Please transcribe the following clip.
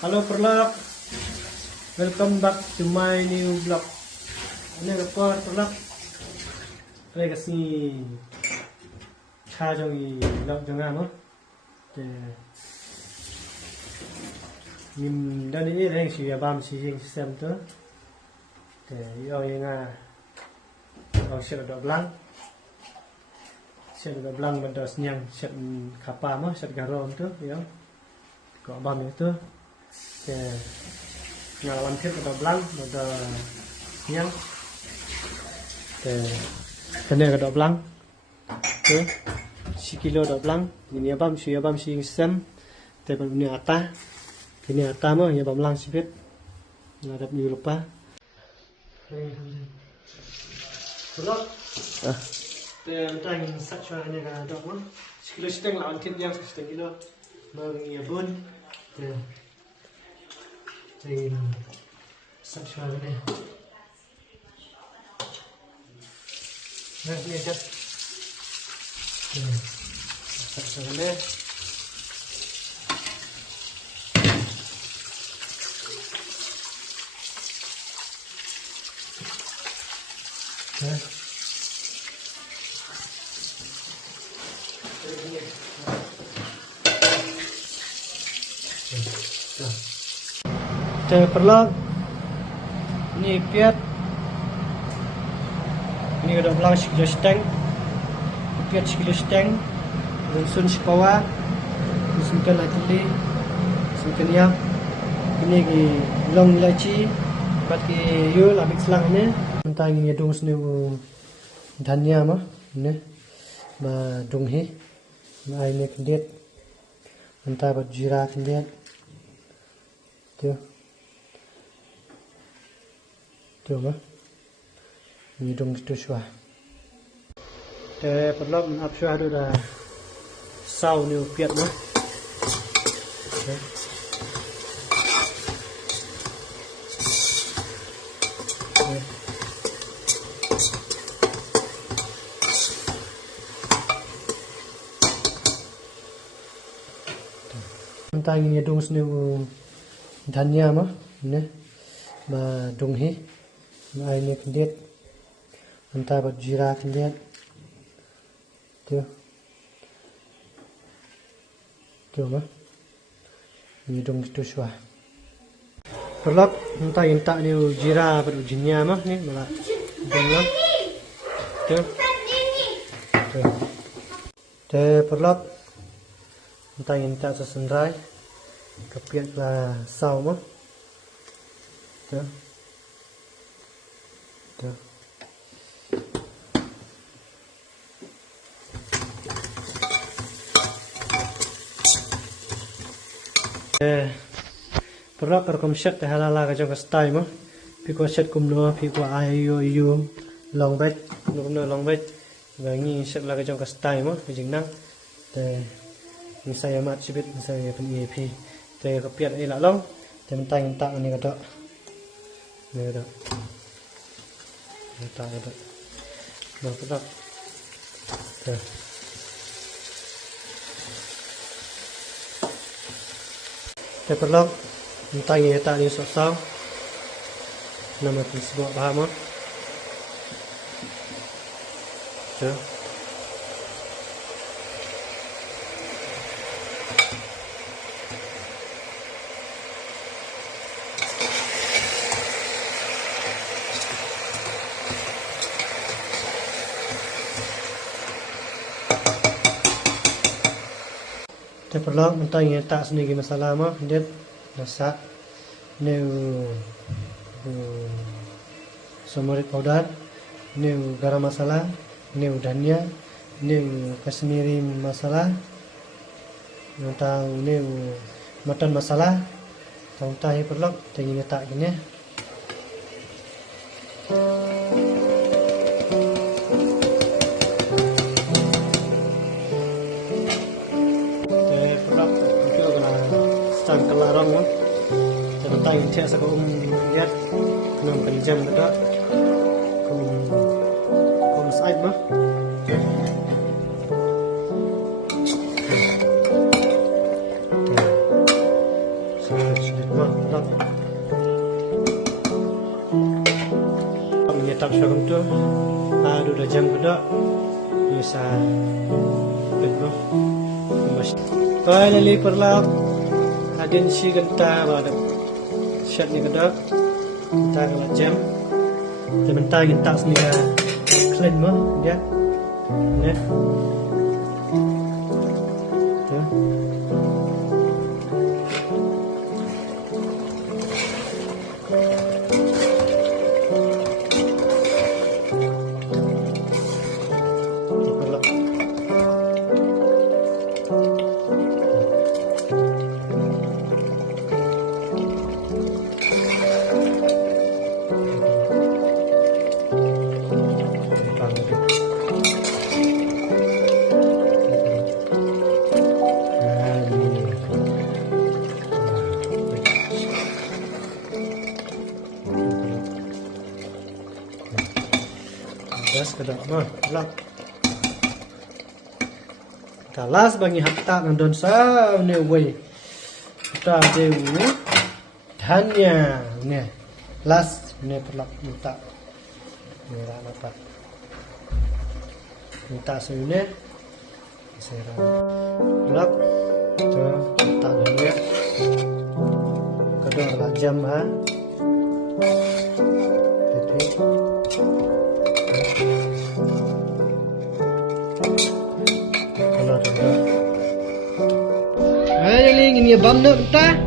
Halo Perlak, welcome back to my new vlog. Ini apa Perlak? Đây kasi 가정이 vlog jangan no. Nim dan ini reng si abam si jing sistem tu. Yo yang siap blang. Siap blang pada senyang siap kapal mah siap garam tu yo. Kau abam itu. Ngalaman thiết ada blang ada senyang. Kena ada blang. Tu. Si kilo ada blang. Ini abam si sistem. Tapi ini atas. Ini atas mah ya bam lang sipit. Ngadap di lupa. Belok. Tentang saksuanya kan ada mah. Sekilo seteng lawan kit yang seteng kilo. Mengia bun. Jadi saksuanya ni. Nah ni aja. Saksuanya. Perlak ini piat ini ada belang sekilo seteng piat sekilo seteng sun sepawa semkan latili semkan ya ini ki long ilaci bat ki yul amik selang ini mentang ini dung senu dhania mah ne ma dung hi ma ai ne kendiet mentang bat jira kendiet tu mah ini dong itu suah perlu menap suah itu dah sau ni piat mah mentang ini dong senu dhania mah ne ma dung hi ai ni kendiet entah bat jira kendiet tu mah ni dong itu suah perlak entah yang tak ni jira bat jinya mah ni malah dong tu perlak entah yang tak sesendrai kepiat lah sau mah tu Perlu kerkom set halala ka jong stay mo piko set kumno piko ayo yu long bet no long bet gangi set la ka jong stay mo jing nang ni saya mat sibit saya pen ep te ka piat ai la long te mentang tak ni ka tok ni ka tok tak ada berapa perlu entah ini tak ni sosau nama tersebut paham tu perlu mentang ini tak sendiri masalah mah dia masak new turmeric powder new garam masala new dhania new kashmiri masala mentang new mutton masala tentang ini perlu tinggi tak gini kelarang mah tentang cek sekum lihat enam jam ada kum side mah sudah Lap. Menyetap syagam tu. Aduh dah jam kedok. Bisa. Betul. Mas. Toy lali perlap. Adin si genta pada. Shat ni kedok. Kita kalau jam. Sebentar kita sendiri. Clean mah dia. Ni. Tu. Kedok mah lap. Kalas bagi hatta nandon sa ne way. Kita dewu dhanya ne. Las ne pelak minta. Merah apa? Minta sune. Serang. Lap. Tu tak dhanya. Kedok lah jam ha. Ini bam nak tak?